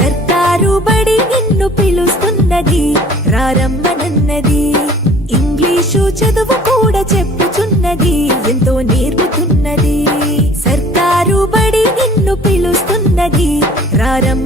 సర్కారు బడి నిన్ను పిలుస్తున్నది, రారమ్మనన్నది. ఇంగ్లీషు చదువు కూడా చెప్పుచున్నది, ఎంతో నేర్పుతున్నది. సర్కారు బడి నిన్ను పిలుస్తున్నది, రారమ్మ